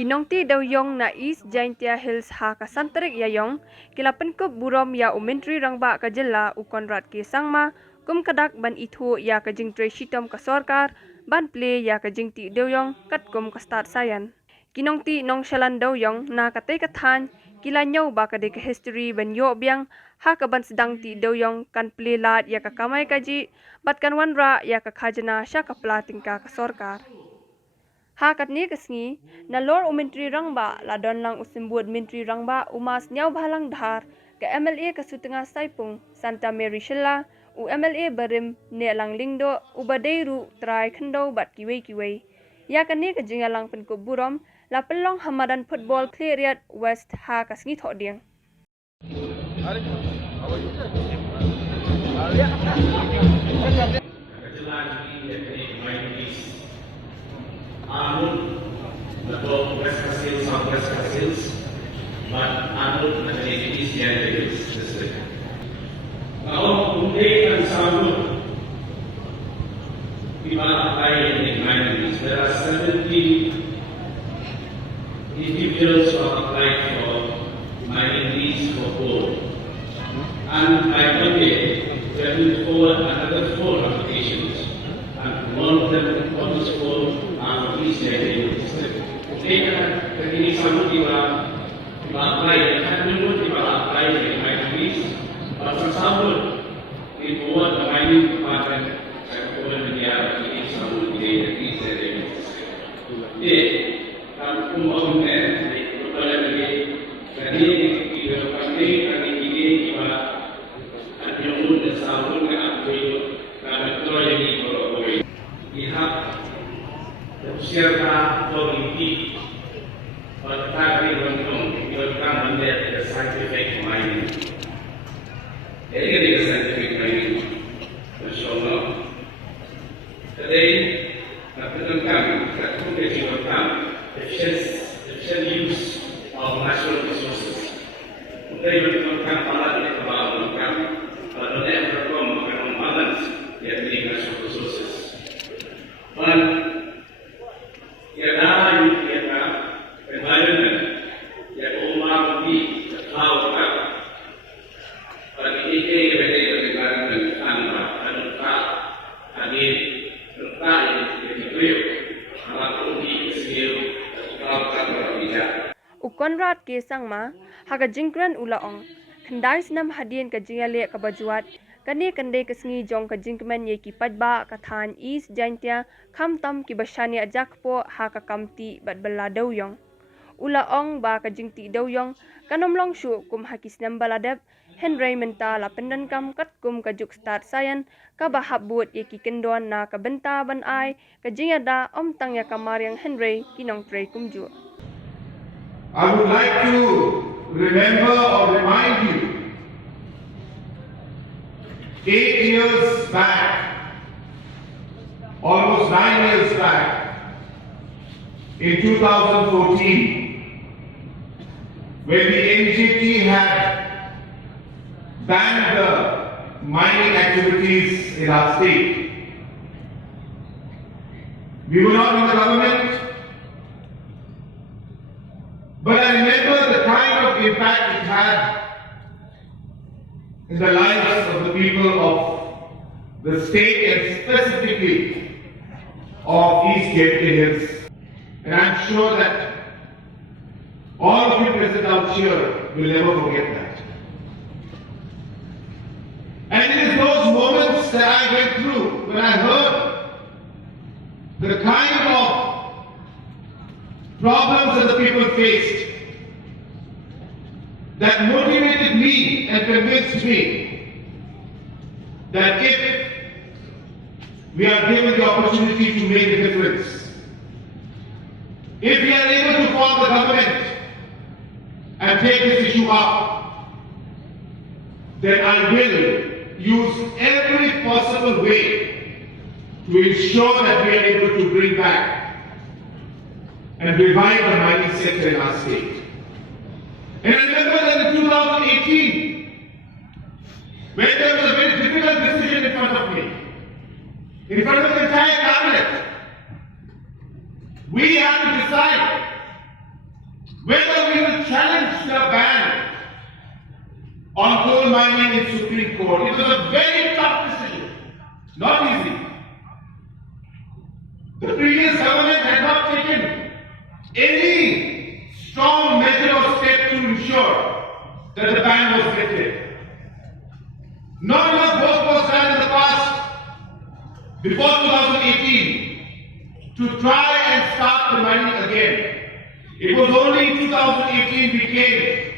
Kinongti dewiong na East Jaintia Hills ha kasantarik yayong kila Pynkup burom ya umentri rangba ka jilla u Conrad Sangma kum kadak ban ithu ya ka jingtre shitom ka sorkar ban play ya ka jingti dewiong kat kum ka start sayan. Kinongti nongkhaii dewiong na katay kathan kila nyaw ba ka de ka history ban yo biang ha ka ban sedang ti dewiong kan play lat ya ka kamay kaji bat kan wanra ya ka khajana sya ka plating ka sorkar. Ha katni kasngi na lor umentri rangba ladon lang usimbud mentri rangba umas nyaw bahalang dhar ka MLA ka sutengah saipung Santa Mary Syllad u MLA barim ne lang lingdo u badairu try khendo bat kiwei ya kani ka jingalang Pynkup burom la pelong hamadan football cleariat west ha kasngi thoding Untuk West Hills, Southwest Hills, but anul menjadi East Jaintia Hills district. Kalau Unde dan Sabun di Meghalaya in the 90s, there are 70 individuals who have applied for mining lease for gold, and by Monday they have moved forward another 4 applications, and one of them on this 4 are from East Jaintia Hills. Kini sambut tiba apply, kan dulu tiba apply di mining, pasal sambut dibuat mining department kemudian dia ini sambut di sini. Jadi kan umumnya kalau lagi jadi kita pandai kami ini tiba ada umum dan sambut dengan apa itu kami betul jadi beroleh. Lihat siapa politik bertari untuk melakukan menjadi scientific mining. Ini adalah scientific mining. Insyaallah. Today, kita akan melakukan efficient use of natural resources. Untuk melakukan alat yang melakukan pada daerah melakukan balance yang dengan natural resources. Dan Conrad Sangma haga jingkran ulaong khandai snam hadien ka jingale ka bajuat kani kande kasngi jong ka jingkmen ye ki padba kathan East Jaintia khamtam ki bashani ajakpo ha ka kamti batbala dewyong ulaong ba ka jingti dewyong kanomlong shu kum hakis nam baladep Henry menta la pendan kam kat kum ka juk start sayan ka bahabut ye ki kendon na ka benta ban ai ka jingada om tang ya kamar yang Henry kinong tre kumju. I would like to remember or remind you 8 years back, almost 9 years back, in 2014, when the NGT had banned the mining activities in our state. We were not in the government, but I remember the kind of impact it had in the lives of the people of the state and specifically of East Jaintia Hills. And I'm sure that all of you present out here will never forget that. And it is those moments that I went through when I heard the kind of problems that the people faced that motivated me and convinced me that if we are given the opportunity to make a difference, if we are able to form the government and take this issue up, then I will use every possible way to ensure that we are able to bring back and revive the mining sector in our state. And I remember that in 2018, when there was a very difficult decision in front of me, in front of the entire cabinet, we had to decide whether we will challenge the ban on coal mining in Supreme Court. It was a very tough decision, not easy. The previous government had not taken any strong measure or step to ensure that the ban was lifted. Not enough work was done in the past, before 2018, to try and start the mining again. It was only in 2018 we came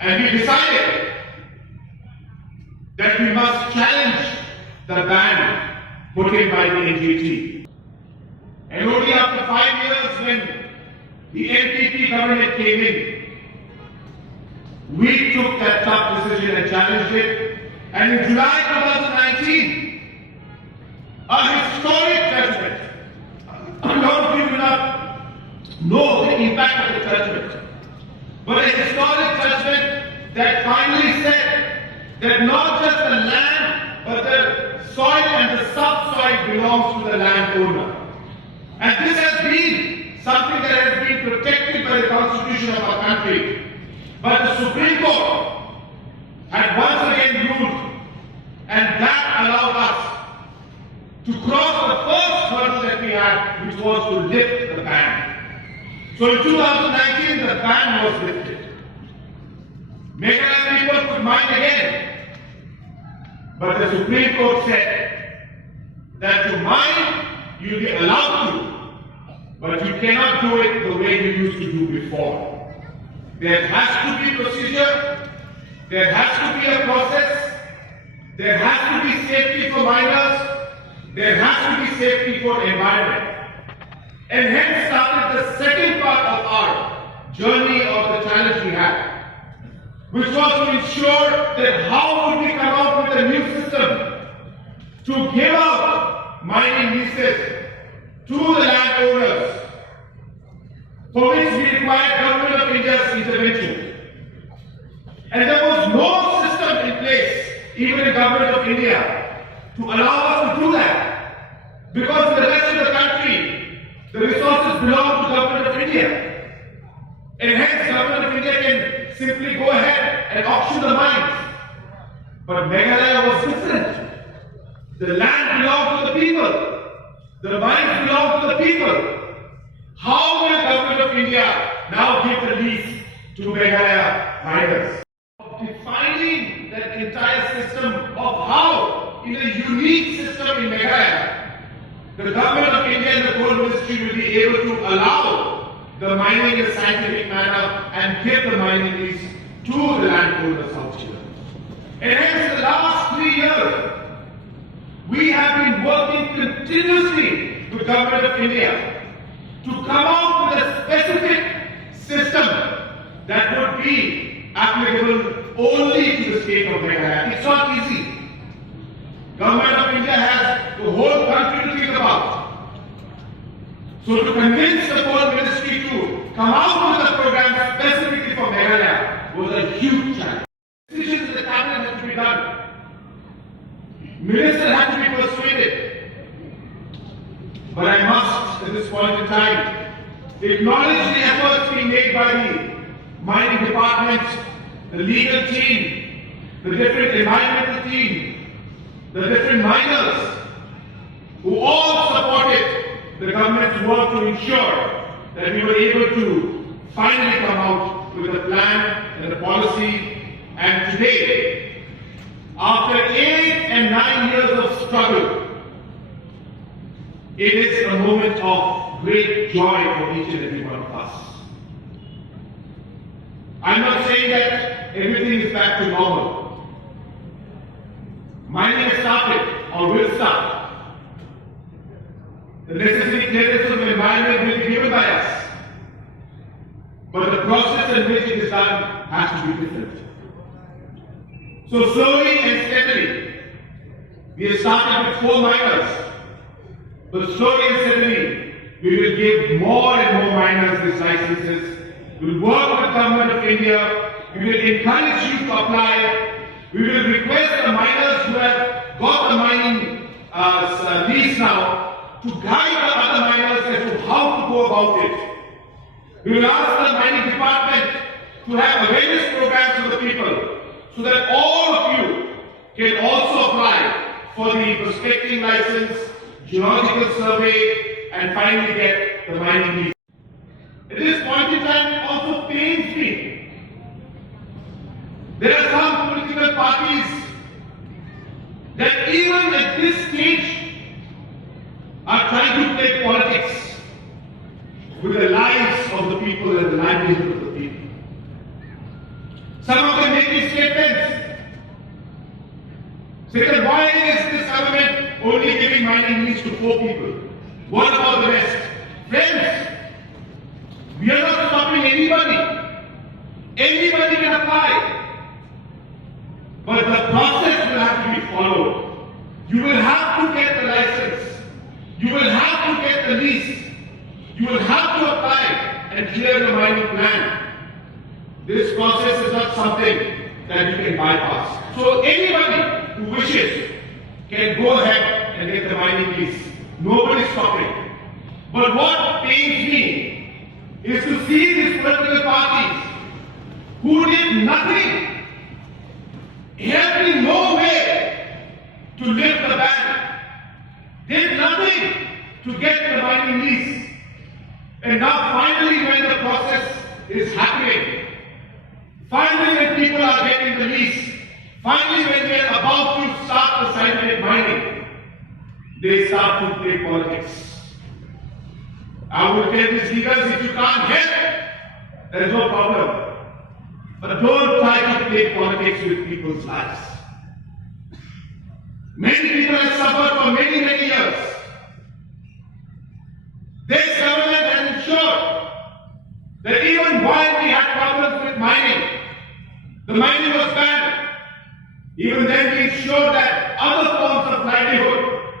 and we decided that we must challenge the ban put in by the NGT. And only after 5 years, when the NPP government came in, we took that tough decision and challenged it. And in July 2019, a historic judgment. A lot of you do not know the impact of the judgment, but a historic judgment that finally said that not just the land, but the soil and the subsoil belongs to the landowner. And this has been something that has been protected by the Constitution of our country. But the Supreme Court had once again ruled, and that allowed us to cross the first hurdle that we had, which was to lift the ban. So in 2019, the ban was lifted. Meghalaya people could mine again. But the Supreme Court said that to mine, you'll be allowed to, but you cannot do it the way you used to do before. There has to be procedure, there has to be a process, there has to be safety for miners, there has to be safety for environment. And hence started the second part of our journey of the challenge we had, which was to ensure that how would we come out with a new system to give out mining leases to the landowners, for which we required Government of India's intervention. And there was no system in place, even in Government of India, to allow us to do that. Because in the rest of the country, the resources belong to Government of India. And hence, Government of India can simply go ahead and auction the mines. But Meghalaya was different. The land belonged to the people. The mines belong to the people. How will Government of India now give the lease to Meghalaya miners? Defining that entire system of how, in a unique system in Meghalaya, the Government of India and the Coal Ministry will be able to allow the mining in a scientific manner and give the mining lease to the landowners out here. And hence, in the last 3 years, we have been working continuously with Government of India to come out with a specific system that would be applicable only to the state of Meghalaya. It's not easy. Government of India has the whole country to think about. So to convince the Coal Ministry to come out with a program specifically for Meghalaya was a huge challenge. Decisions in the cabinet had to be done. Minister had to be persuaded. But I must, at this point in time, acknowledge the efforts being made by the mining department, the legal team, the different environmental team, the different miners, who all supported the government's work to ensure that we were able to finally come out with a plan and a policy. And today, after 8 and 9 years of struggle, it is a moment of great joy for each and every one of us. I'm not saying that everything is back to normal. Mining has started or will start. The necessary clearance of the environment will be given by us. But the process in which it is done has to be different. So slowly and steadily, we have started with 4 miners. But slowly and steadily, we will give more and more miners these licenses. We will work with Government of India. We will encourage you to apply. We will request the miners who have got the mining lease now to guide the other miners as to how to go about it. We will ask the mining department to have awareness programs for the people so that all of you can also apply for the prospecting license, geological survey, and finally get the mining lease. At this point in time, it also pains me. There are some political parties that even at this stage are trying to play politics with the lives of the people and the livelihood of the people. Some of them making statements. Second, why is this government only giving mining lease to 4 people? What about the rest? Friends, we are not stopping anybody. Anybody can apply. But the process will have to be followed. You will have to get the license. You will have to get the lease. You will have to apply and clear the mining plan. This process is not something that you can bypass. So anybody who wishes can go ahead and get the mining lease. Nobody is stopping. But what pains me is to see these political parties who did nothing, having no way to lift the ban, did nothing to get the mining lease. And now finally when the process is happening, finally when people are getting the lease, finally when they are about to start the scientific mining, they start to play politics. I will tell these leaders, if you can't help, there is no problem. But don't try to play politics with people's lives. Many people have suffered for many, many years. This government has ensured that even while we had problems with mining, the mining was banned. Even then we ensured that other forms of livelihood,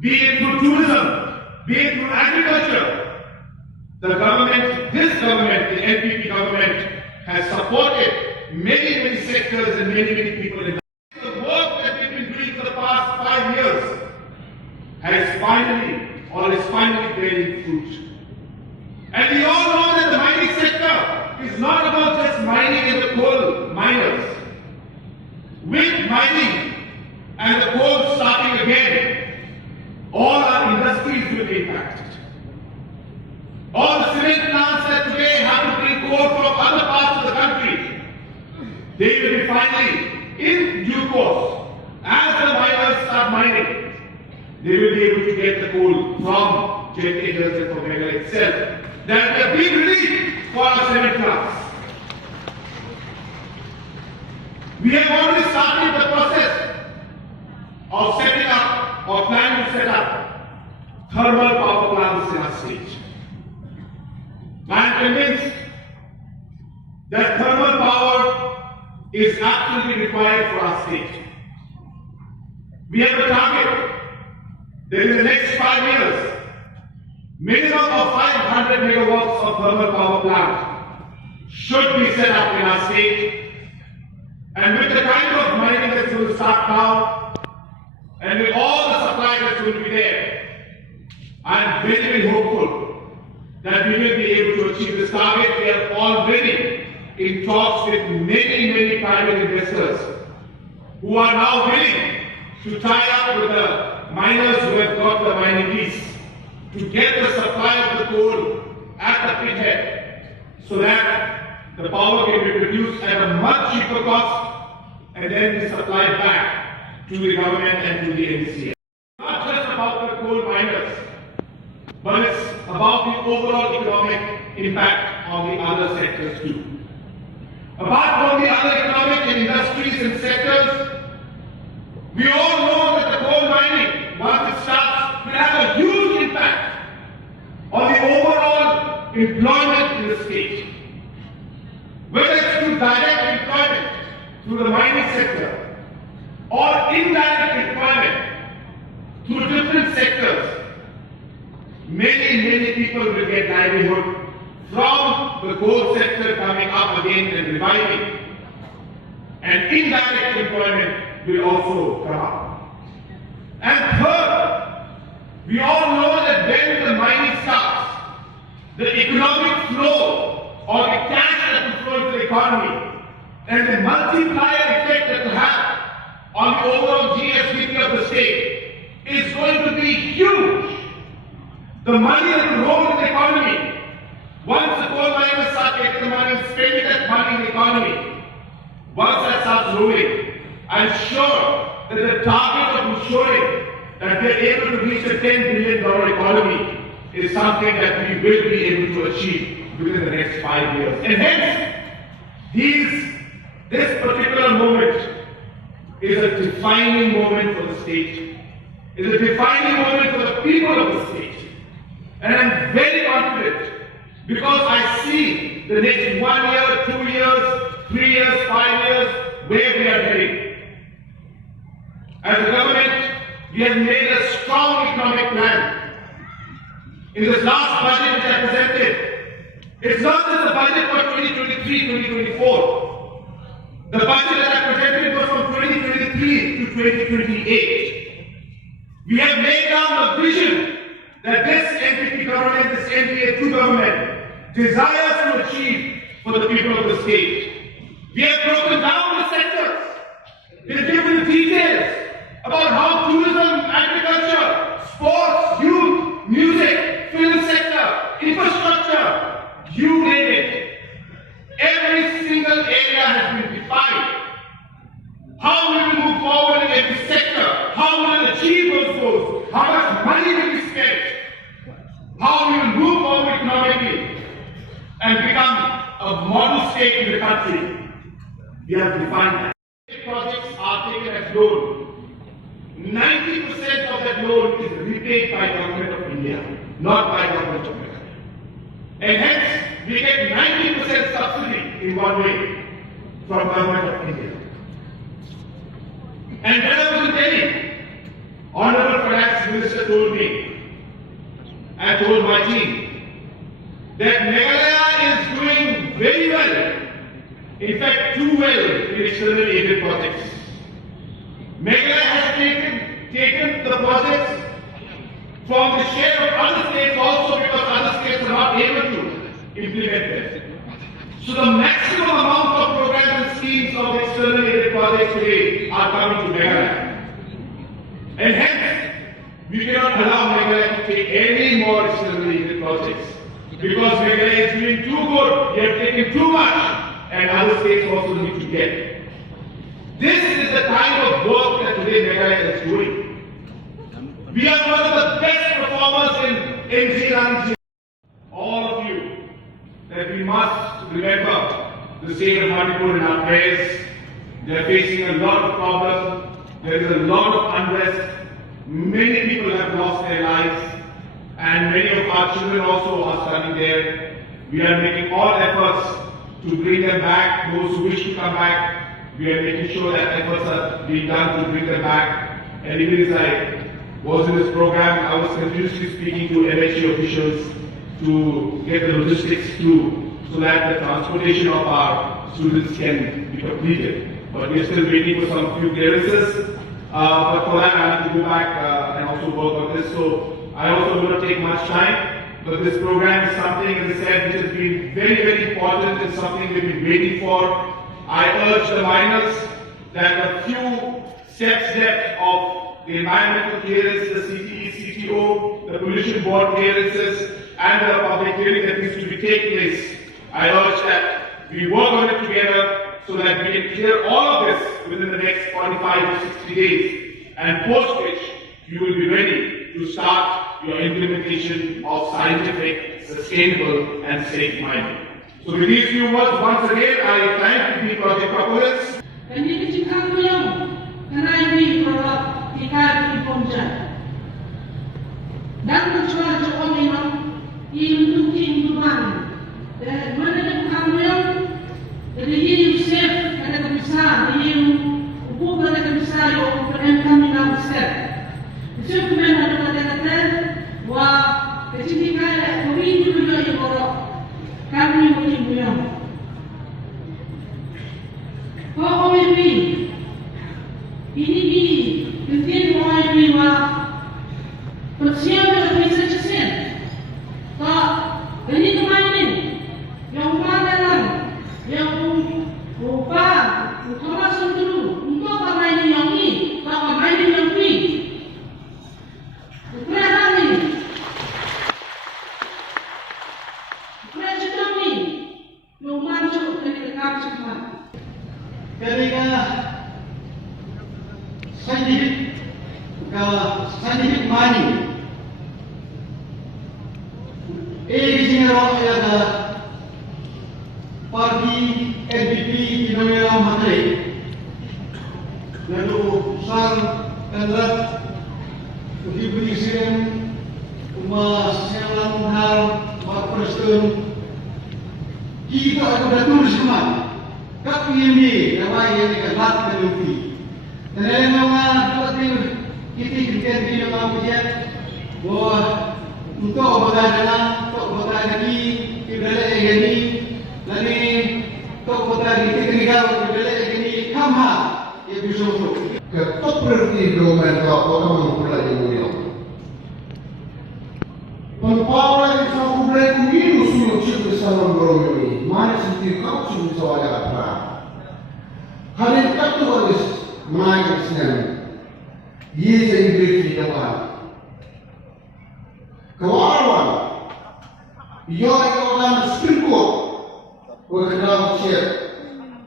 be it through tourism, be it through agriculture, the government, this government, the NPP government, has supported many, many sectors and many, many people in the work that we've been doing for the past 5 years has finally, or is finally bearing fruit. And we all know that the mining sector is not about just mining and the coal miners. With mining and the coal starting again, all our industries will be impacted. All the cement plants that today have to bring coal from other parts of the country, they will be finally, in due course, as the miners start mining, they will be able to get the coal from Jaintia Hills and from Meghalaya itself. That will be a big relief for our cement plants. We have already started the process of setting up, or plan to set up, thermal power plants in our state. I am convinced that thermal power is absolutely required for our state. We have a target that in the next 5 years, minimum of 500 megawatts of thermal power plant should be set up in our state. And with the kind of mining that's going to start now, and with all the supply that's going to be there, I am very, very hopeful that we will be able to achieve this target. We are already in talks with many, many private investors who are now willing to tie up with the miners who have got the mining lease to get the supply of the coal at the pit head so that the power can be produced at a much cheaper cost and then be supplied back to the government and to the NCA. Not just about the coal miners, but it's about the overall economic impact on the other sectors too. Apart from the other economic and industries and sectors, we all know that the coal mining, once it starts, will have a huge impact on the overall employment in the state. Whether it's through direct employment through the mining sector or indirect employment through different sectors, many people will get livelihood from the coal sector coming up again and reviving. And indirect employment will also come up. And third, we all know that when the mining starts, the economic flow economy and the multiplier effect that will have on the overall GSDP of the state is going to be huge. The money that will roll in the economy, once the coal miners start getting the money and spending that money in the economy, once that starts rolling, I'm sure that the target of ensuring that we are able to reach a $10 billion economy is something that we will be able to achieve within the next 5 years. And hence, this particular moment is a defining moment for the state. It's a defining moment for the people of the state. And I'm very confident because I see the next 1 year, 2 years, 3 years, 5 years, where we are heading. As a government, we have made a strong economic plan. In this last budget which I presented, it's not just the budget for 2023-2024. The budget that I presented was from 2023 to 2028. We have laid down a vision that this NPP government, this NPA2 government, desires to achieve for the people of the state. We have broken down the sectors. We have given the details about how tourism, agriculture, sports, youth, music, film sector, infrastructure, you name it. Every single area has been defined. How we will move forward in every sector, how we will achieve those goals, how much money will be spent, how we will move forward economically and become a model state in the country. We have defined that. Projects are taken as loan. 90% of that loan is repaid by Government of India, not by Government of Meghalaya. And hence, we get 90% subsidy in one way from Government of India. And when I was in Delhi, Honorable Finance Minister told me, and told my team, that Meghalaya is doing very well. In fact, too well in externally aided projects. Meghalaya has taken the projects from the share of other states also because other states are not able to implement them. So the maximum amount of programs and schemes of externally aided projects today are coming to Meghalaya. And hence, we cannot allow Meghalaya to take any more externally aided projects because Meghalaya is doing too good, we have taken too much, and other states also need to get. This is the kind of work that today Meghalaya is doing. We are one of the best performers in NCR. All of you, that we must remember the state of Manipur in our prayers. They are facing a lot of problems. There is a lot of unrest. Many people have lost their lives, and many of our children also are studying there. We are making all efforts to bring them back, those who wish to come back. We are making sure that efforts are being done to bring them back. And even as I was in this program, I was continuously speaking to MHA officials to get the logistics through so that the transportation of our students can be completed. But we are still waiting for some few clearances. But for that, I need to go back and also work on this. So I also will not take much time. But this program is something, as I said, which has been very, very important and something we've been waiting for. I urge the miners that a few steps left of the environmental clearance, the CTE, CTO, the pollution board clearances, and the public hearing that needs to be taking place. I urge that we work on it together so that we can clear all of this within the next 45 to 60 days, and post which you will be ready to start your implementation of scientific, sustainable, and safe mining. So with these few words, once again, I thank the project proponents. Kami mengimbau, kau ini di penting orang ini persiapan bisa cesen, tak ini kemarin yang mana yang kapsukan. Ketika scientific mining, sini ada parti NPP Kinoyam Hatri, lalu sang Conrad Sangma, Selang Hal, Pak Presiden, kita ada tulis kemana? Kap ini, nama ini kelat melupi. Dan yang mana kita kriteria yang punya, bahwa untuk berada lagi, kita lagi, lagi untuk berada di tinggal, kita lagi kamha, ya bisa untuk. Ketok berarti domain kau kamu memulai dunia. Penpawalan yang sama mulai kumiru sulit cipta sama burom ini. Mana sendiri kau sulit soalnya apa? Hal yang tak tulis menaik senang. Ia jadi beri depan. Kawan, ia dalam Pynkup, berkenal siap.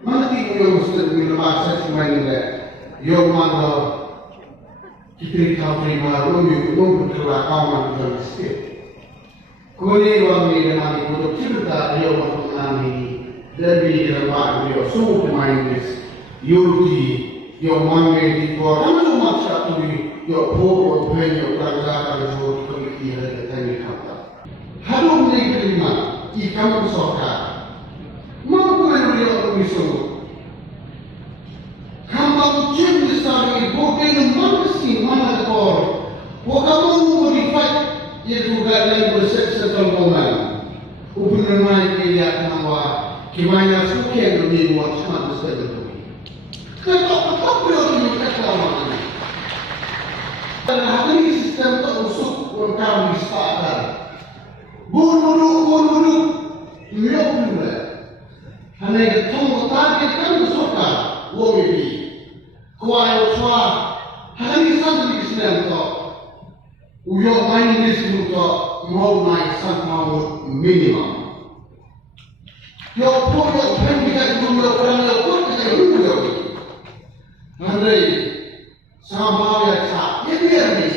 Mana tiada yang mesti dilepas cuma ini. Ia mana kita tahu terima rumit berkelakauan dalam setiap. Kuni orang ini dengan ikut cerita dia waktu kami dari dalam dia semua pemain this Yurki, your money di bawah, kamu cuma satu di your poor pen your transaksi your komisi ada tadi kata. Harum ni kelima, ikan bersokar. Mampu dia berusaha. Kamu cip besar ini, bukan manusia mana kor. Kamu modify itu gak berseks tergolongan. Upun naik dia nama kimanya suka lebih muat sama besar. Kenapa boleh kita lawan? Dan hari sistem terusuk untuk disahkan. Buru, lihat dulu. Hanya tunggu target kan suka, wobi. Kuai uswa, hari sampai sistem tu. Uyok main di sini tu mau naik sampai minimum. Yo pun kita dulu orang pun kita dulu. Andai sama ya cak, ya biar ni.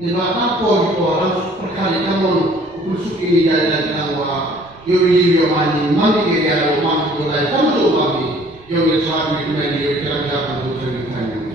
Di mana kau itu orang perkali kamu usuk ini jalan kawa, yo mani dia mani tu lagi kamu tu kami, yo cak ni mani yo kerja